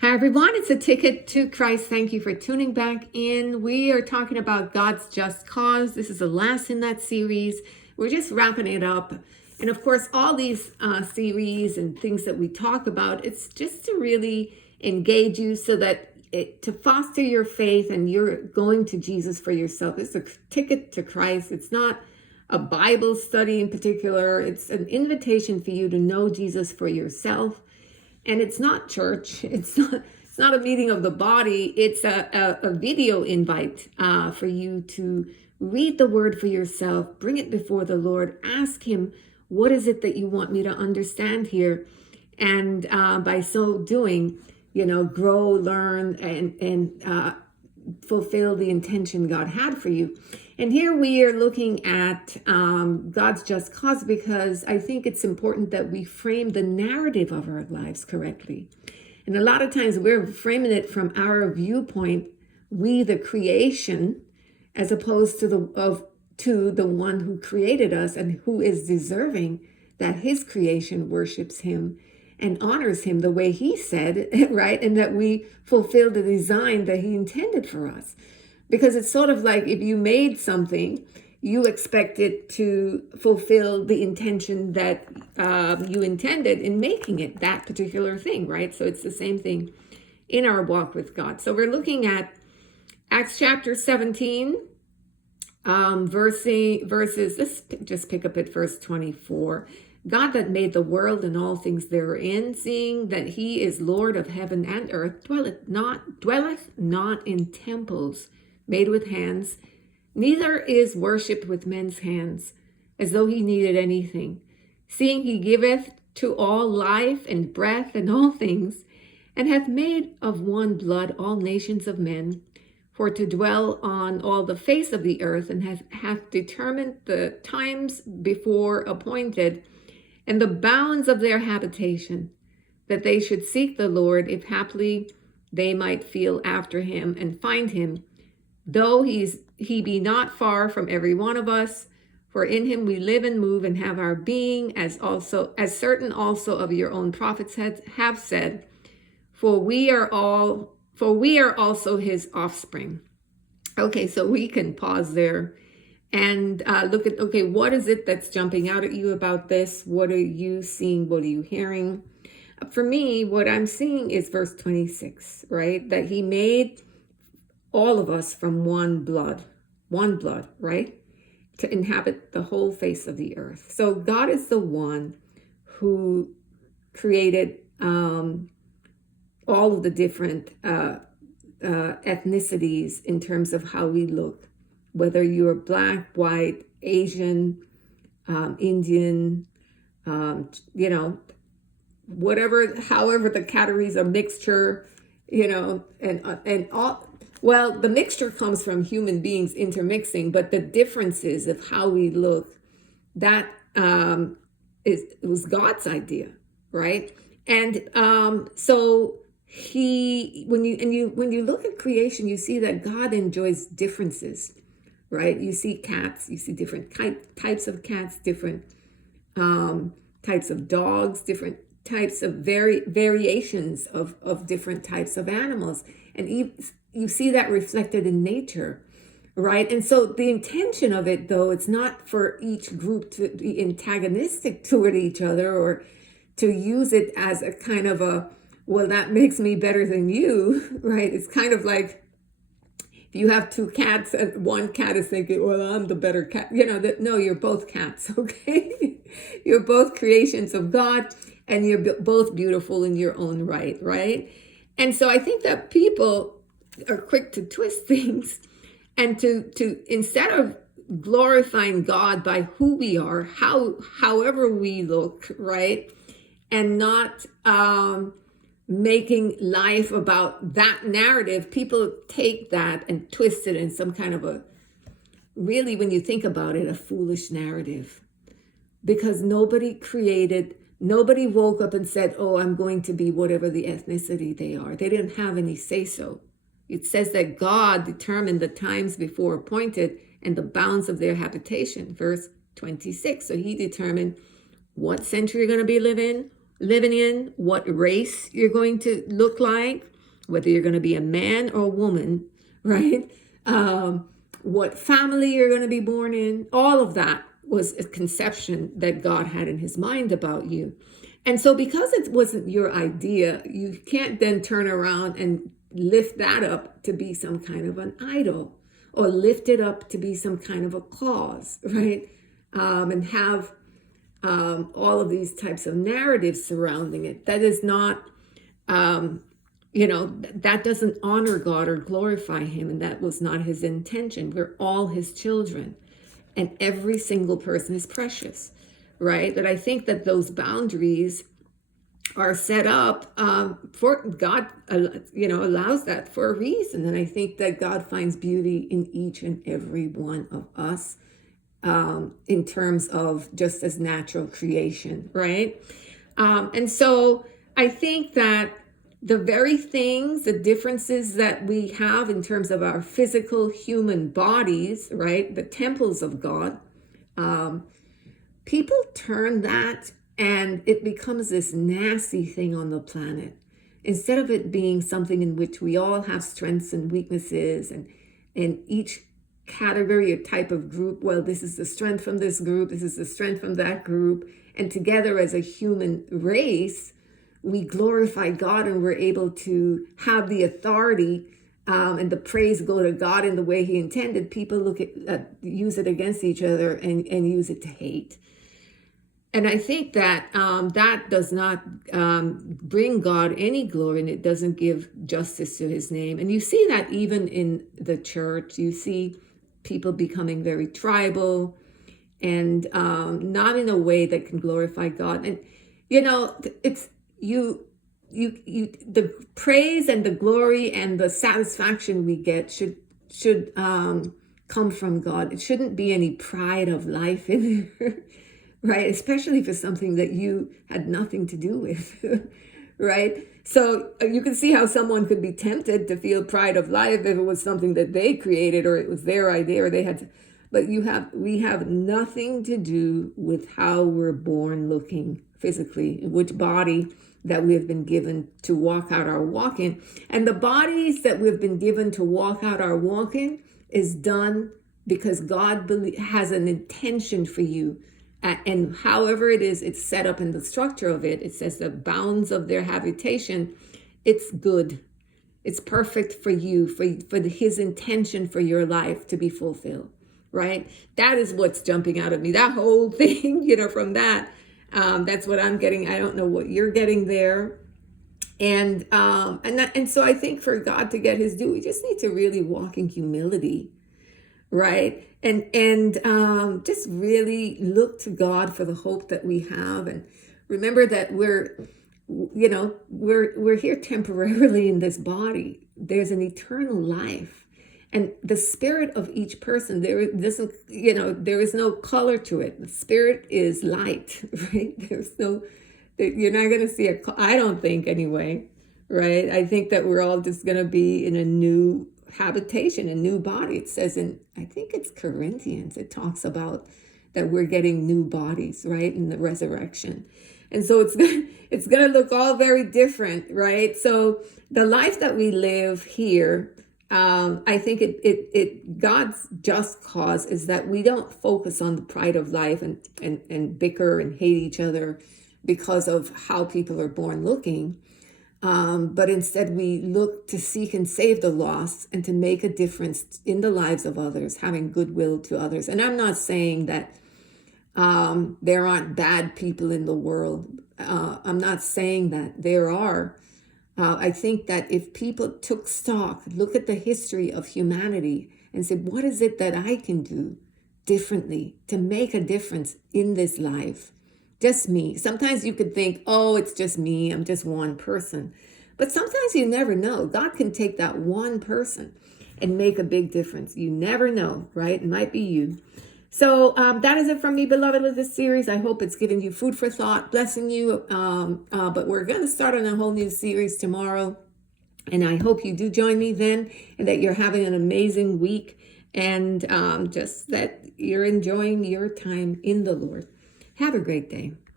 Hi, everyone. It's A Ticket to Christ. Thank you for tuning back in. We are talking about God's just cause. This is the last in that series. We're just wrapping it up. And of course, all these series and things that we talk about, it's just to really engage you so that to foster your faith and you're going to Jesus for yourself. It's a ticket to Christ. It's not a Bible study in particular. It's an invitation for you to know Jesus for yourself. And it's not church. It's not a meeting of the body. It's a video invite for you to read the word for yourself, bring it before the Lord, ask him, what is it that you want me to understand here? And by so doing, grow, learn, and fulfill the intention God had for you. And here we are looking at God's just cause, because I think it's important that we frame the narrative of our lives correctly. And a lot of times we're framing it from our viewpoint, we the creation, as opposed to the one who created us and who is deserving that his creation worships him and honors him the way he said, right? And that we fulfill the design that he intended for us. Because it's sort of like if you made something, you expect it to fulfill the intention that you intended in making it, that particular thing, right? So it's the same thing in our walk with God. So we're looking at Acts chapter 17, verses, let's just pick up at verse 24. God that made the world and all things therein, seeing that he is Lord of heaven and earth, dwelleth not in temples made with hands, neither is worshipped with men's hands, as though he needed anything, seeing he giveth to all life and breath and all things, and hath made of one blood all nations of men, for to dwell on all the face of the earth, and hath determined the times before appointed, and the bounds of their habitation, that they should seek the Lord, if haply they might feel after him and find him, though he be not far from every one of us. For in him we live and move and have our being, as certain also of your own prophets have said, for we are also his offspring. Okay, so we can pause there and look at, okay, what is it that's jumping out at you about this? What are you seeing? What are you hearing? For me, what I'm seeing is verse 26, right? That he made all of us from one blood, right? To inhabit the whole face of the earth. So God is the one who created all of the different ethnicities in terms of how we look, whether you're black, white, Asian, Indian, whatever, however the categories are, mixture, and all. Well, the mixture comes from human beings intermixing, but the differences of how we look, that it was God's idea, right? And so when you look at creation, you see that God enjoys differences, right? You see cats, you see different types of cats, different types of dogs, different types of variations of different types of animals, and you see that reflected in nature, right? And so the intention of it, though, it's not for each group to be antagonistic toward each other or to use it as a kind of well, that makes me better than you, right? It's kind of like if you have two cats and one cat is thinking, well, I'm the better cat. No, you're both cats, okay? You're both creations of God, and you're both beautiful in your own right? And so I think that people are quick to twist things and to instead of glorifying God by who we are, however we look, right? And not making life about that narrative, people take that and twist it in some kind of really, when you think about it, a foolish narrative. Because nobody woke up and said, oh, I'm going to be whatever the ethnicity they are. They didn't have any say-so. It says that God determined the times before appointed and the bounds of their habitation, verse 26. So he determined what century you're going to be living, living in, what race you're going to look like, whether you're going to be a man or a woman, right? What family you're going to be born in, all of that was a conception that God had in his mind about you. And so because it wasn't your idea, you can't then turn around and lift that up to be some kind of an idol, or lift it up to be some kind of a cause, right? And have all of these types of narratives surrounding it. That is not, that doesn't honor God or glorify him. And that was not his intention. We're all his children. And every single person is precious, right? But I think that those boundaries are set up for God, allows that for a reason. And I think that God finds beauty in each and every one of us, in terms of just as natural creation, right? And so I think that the very things, the differences that we have in terms of our physical human bodies, right, the temples of God, people turn that and it becomes this nasty thing on the planet. Instead of it being something in which we all have strengths and weaknesses, and each category or type of group, well, this is the strength from this group, this is the strength from that group, and together as a human race, we glorify God and we're able to have the authority and the praise go to God in the way he intended. People look at use it against each other and use it to hate. And I think that that does not bring God any glory, and it doesn't give justice to his name. And you see that even in the church. You see people becoming very tribal and not in a way that can glorify God. And, it's the praise and the glory and the satisfaction we get should come from God. It shouldn't be any pride of life in there. Right? Especially for something that you had nothing to do with, right? So you can see how someone could be tempted to feel pride of life if it was something that they created or it was their idea or they had to, but we have nothing to do with how we're born looking physically, which body that we have been given to walk out our walk in. And the bodies that we've been given to walk out our walk in is done because God has an intention for you. And however it is, it's set up in the structure of it. It says the bounds of their habitation. It's good. It's perfect for you, for his intention for your life to be fulfilled, right? That is what's jumping out of me. That whole thing, from that, that's what I'm getting. I don't know what you're getting there. And so I think for God to get his due, we just need to really walk in humility, right? And just really look to God for the hope that we have, and remember that we're here temporarily in this body. There's an eternal life, and the spirit of each person, there is no color to it. The spirit is light, right? You're not going to see I don't think anyway, right? I think that we're all just going to be in a new habitation, a new body. It says I think it's Corinthians, it talks about that we're getting new bodies, right, in the resurrection. And so it's going to look all very different, right? So the life that we live here, I think God's just cause is that we don't focus on the pride of life and bicker and hate each other because of how people are born looking. But instead we look to seek and save the lost and to make a difference in the lives of others, having goodwill to others. And I'm not saying that there aren't bad people in the world. I'm not saying that there are. I think that if people took stock, look at the history of humanity and said, what is it that I can do differently to make a difference in this life? Just me. Sometimes you could think, oh, it's just me. I'm just one person. But sometimes you never know. God can take that one person and make a big difference. You never know, right? It might be you. So that is it from me, beloved, with this series. I hope it's given you food for thought, blessing you. But we're going to start on a whole new series tomorrow. And I hope you do join me then, and that you're having an amazing week, and just that you're enjoying your time in the Lord. Have a great day.